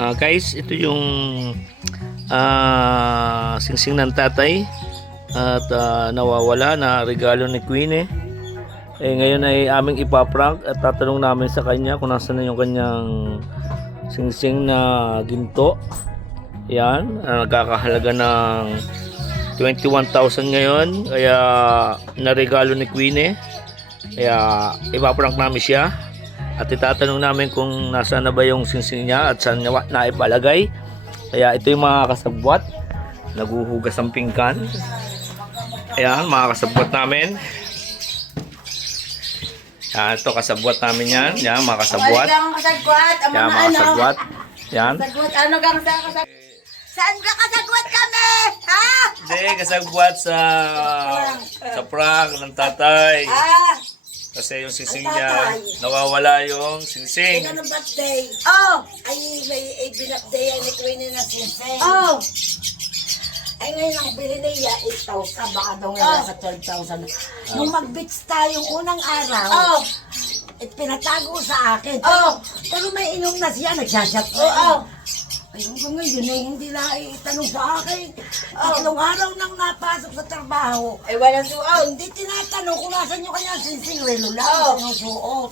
Guys, ito yung singsing ng tatay at nawawala na regalo ni Queen ngayon ay aming ipaprank at tatanong namin sa kanya kung nasaan na yung kanyang singsing na ginto. Yan, nagkakahalaga ng 21,000 ngayon, kaya naregalo ni Queen kaya ipaprank namin siya at itatanong namin kung nasaan na ba yung singsing niya at saan niya naipalagay. Kaya ito yung mga kasabwat, naguhugas ang pingkan. Ayan, mga kasabwat namin. Yan, ito kasabwat namin yan. Yan, mga kasabwat. Ano kasagwat? Yan, mga kasabwat. Yan. Kasagwat, ano kang kasagwat? Saan ka kasagwat kami? Ha? Hindi, kasabwat sa prank ng tatay. Kasi yung singsing niya, nawawala yung singsing. Ikaw ng birthday. Oh! Ay, may binirthday ay ni Queen na sinseng. Oh! Ay, ngayon ang bili niya, 8,000. Baka daw nga sa 12,000. Nung mag-beach tayong unang araw, Oh! pinatago sa akin. Oh! Pero may inom na siya, nagsashot na. Oh! Ay, hanggang ngayon eh, hindi na itanong sa akin. Tatlong araw nang napasok sa trabaho. Ay, walang suot. Hindi tinatanong kung nasan yung kanyang sinsing. Relo lang, Oh. sinusuot.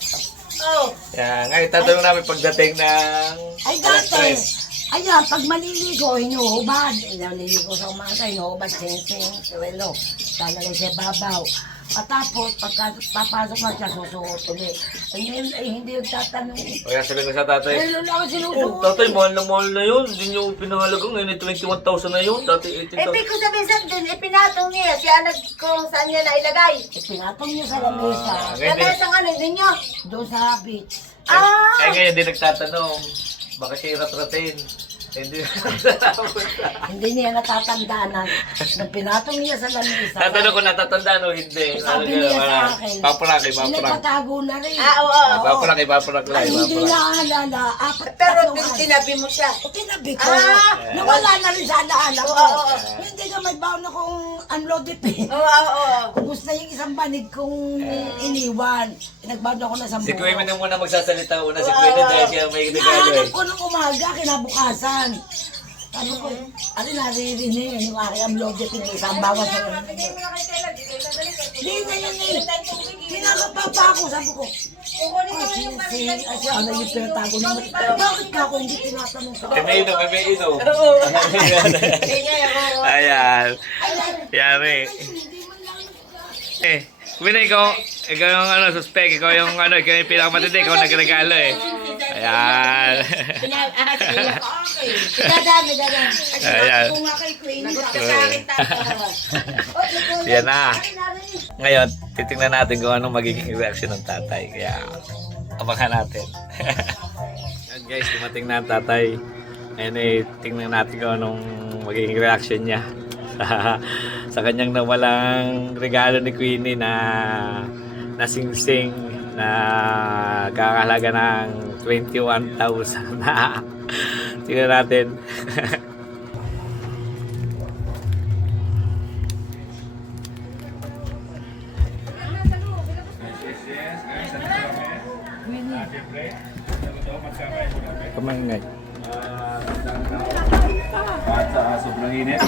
Oh! Yan, ngayon tatanong namin pagdating ng Ay, dati. Ayan, pag maliligo, hinuhubad. Naliligo sa umaga, hinuhubad, sing-sing, relo. Talagay siya babaw. Patapos, pagka papasok na siya, susuot ulit. Ay, hindi yung tatanong. Kaya sabihin ko sa tatay, Relo lang sinusuot. tatay, mahal na yun. Hindi nyo pinahalagang ngayon ay 21,000 na yun. Dati 18,000. Ibig ko sabihin sa din, ipinatong niya. Siya kung saan niya nailagay. Pinatong niyo sa lamesa. Lagay sa ano, hindi niyo. Doon sa beach. Ay, ngayon hindi nagtatanong. Baka siya iratratin. Hindi. Hindi niya natatandaan na nung pinatong niya sa lamesa. Tatanong ko natatandaan o hindi. Sabi niya sa akin. Papurak. Nagpatago na rin. Oo. Papurak lang. Ay, hindi na alala. Pero tinabi mo siya. Tinabi ko. Ah! Nawala na rin sa alaala ko. Oo. Hindi ka may baon akong unloaded eh. Oo. Ubus na yung isang banig kong iniwan. Nagbaon ako na sa Si buo. Queen na muna magsasalita una. Si Queen dahil siya may regalo Nahanap ko nung umaga, kinabukasan. Sabi ko, ano naririnig yung aking unloaded yung isang bawas sa kanila. Hindi na yan eh. Pinakapapa ako, sabi ko. Ano yung pinatago naman. Bakit ka ako hindi tinatanong sa akin? May inom. Ayan. Yari. Queen, ikaw yung suspect. Ikaw yung ikaw yung pinakamatindi. Ikaw nagregalo Ayan. Dadami. Ayan. Kung nga kay Queen, Yan na. Ngayon, titingnan natin kung anong magiging reaction ng tatay. Kaya, abangan natin. Yan guys, dumating na ang tatay. Ngayon tingnan natin kung anong magiging reaction niya. Sa kanyang nawalang regalo ni Queenie na singsing na kakahalaga ng 21,000 na. Tingnan natin. Kamangay. At sobrang init.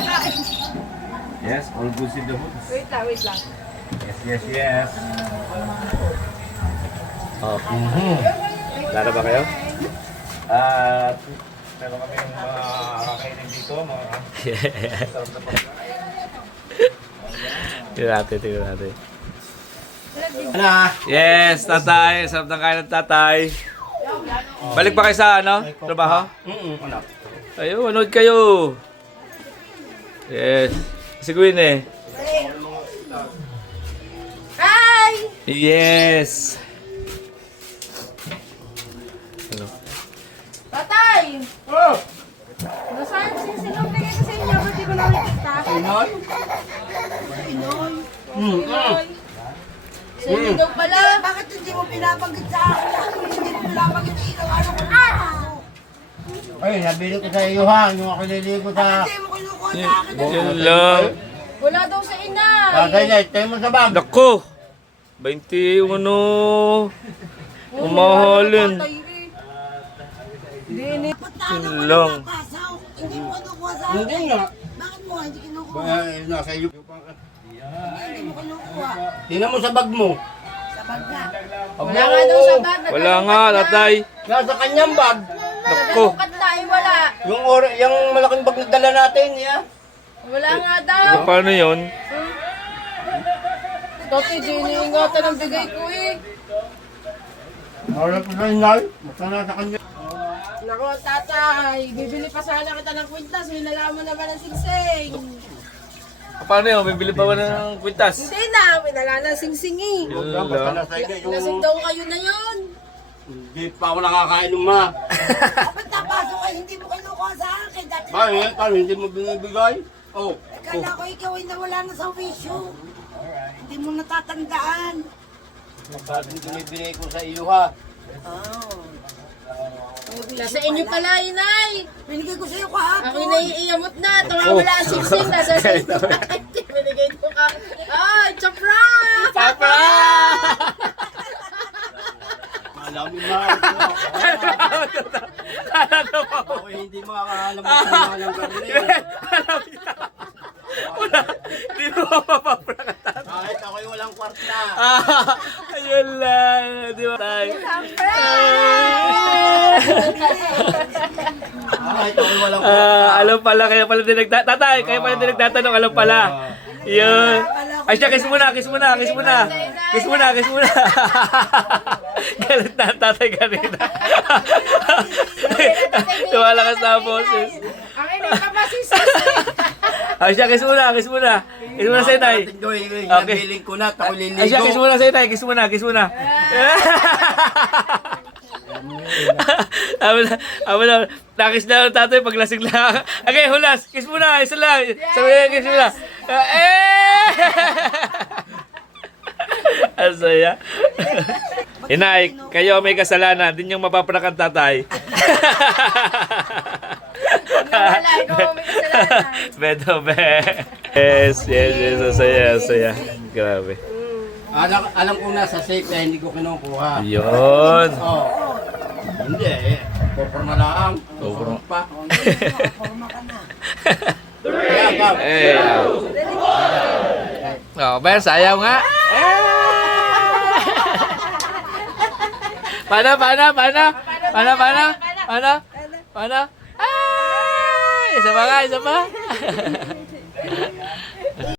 Yes, all good in the hood. Wait lang. Yes. Oh. Lalo ba kayo? At meron kami yung mga kakainin dito. Tingnan natin. Yes, tatay. Sarap ng kain ng tatay. Balik pa kayo sa trabaho? Ayun, manood kayo. Yes. Si Queen Hi! Yes. Tatay! Oh! Nasaan sisinong bigay ko sa inyo? Ba't di ko nakikita? Pinoy? Sa inyo daw pala. Bakit hindi mo pinabanggit sa akin? Hindi mo pinabanggit sa ilaw. Ano ko Ay, nabili ko sa iyo ha, yung ako nililigo sa... Hindi mo kinukuha sa akin. Yun lang. Wala daw sa inay. Tatay na, tayo mo sa bag. Nako. 20 umahalin. Ba't Long. Pasaw. Hindi mo kinukuha sa Hindi akin. nga. Bakit mo hindi kinukuha? Nasa iyo. Hindi mo kinukuha. Tingnan mo sa bag mo. Sa bag na. Wala nga daw sa bag. Wala nga, tatay. Nasa kanyang bag. Nako. Nagkalukat na eh, wala. Yung malaking bag na dala natin, yeah. Wala nga daw. Paano yun? Dati, di iniingatan ang bigay ko eh. Harap ko sa inay. Basta nasa kanya. Nako, tatay. Bibili pa sana kita ng kwintas. May nalaman naman ng singsing. Paano yun? Bibili pa ba ng kwintas? Hindi na. May nalaman ng singsing eh. Basta nasa inyo. Lasing daw kayo na yun. Hindi pa ako nakakainom ma. Dapat napasok ay hindi mo kinukuha sa akin. Dati Bakit? Paano hindi mo binibigay? Oh. akala ko ikaw ay nawala na sa wisyo. Hindi mo natatandaan. Bakit binibigay ko sa iyo ha? Oh. Nasa inyo pala, inay. Binigay ko sa'yo kahapon. Ako naiiyamot na. Tumawala ang singsing. Nasa sa inyo. Binigay ko ka. Ay, chopra! Papa! Malamin na ako. Ako hindi makakalam ng mga ng ganun. Hindi mo mapaprank. Kahit ako'y walang kwarta. Ayun lang. Di ba tayo? Kahit ako'y walang kwarta. Alam pala, kaya pala tatay, kaya pala dinagtatanong, alam pala. Yun. Ay siya, kiss muna. Kiss muna. Galit na ang tatay kanina. Tumalakas na ang boses. Ang inay pa ba si singsing? Ay siya, kiss muna. Kiss muna sa inay. Okay. Nabiling ko na, ako Ay siya, kiss liligo. muna sa inay. Kiss muna. Aba na, nakis na ang tatay pag lasing lang. Okay, hulas. Kiss muna, isa lang. Sabi niya, kiss muna. Ang saya. Inay, kayo may kasalanan. Din yung mapaprank ang tatay. Wala, ikaw may kasalanan. Beto, be. Yes. Ang saya. Grabe. Alam ko na sa safe eh, hindi ko kinukuha. Yun. Oh. Hindi eh. Porma lang. Porma. Pa. Forma ka na. Kaya ka. Oh, Ben, sayaw nga. Paano? Paano? Ay, isa pa.